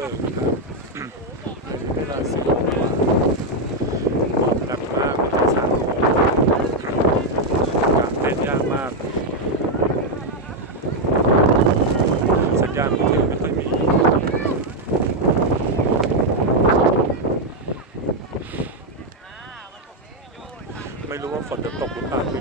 เบิกครับเวลา4 โมงกว่าหมอกหนักมากตอน3 โมงกางเต็นท์ยากมากสัญญาณมือถือไม่ค่อยมีไม่รู้ว่าฝนจะตกหรือเปล่าคื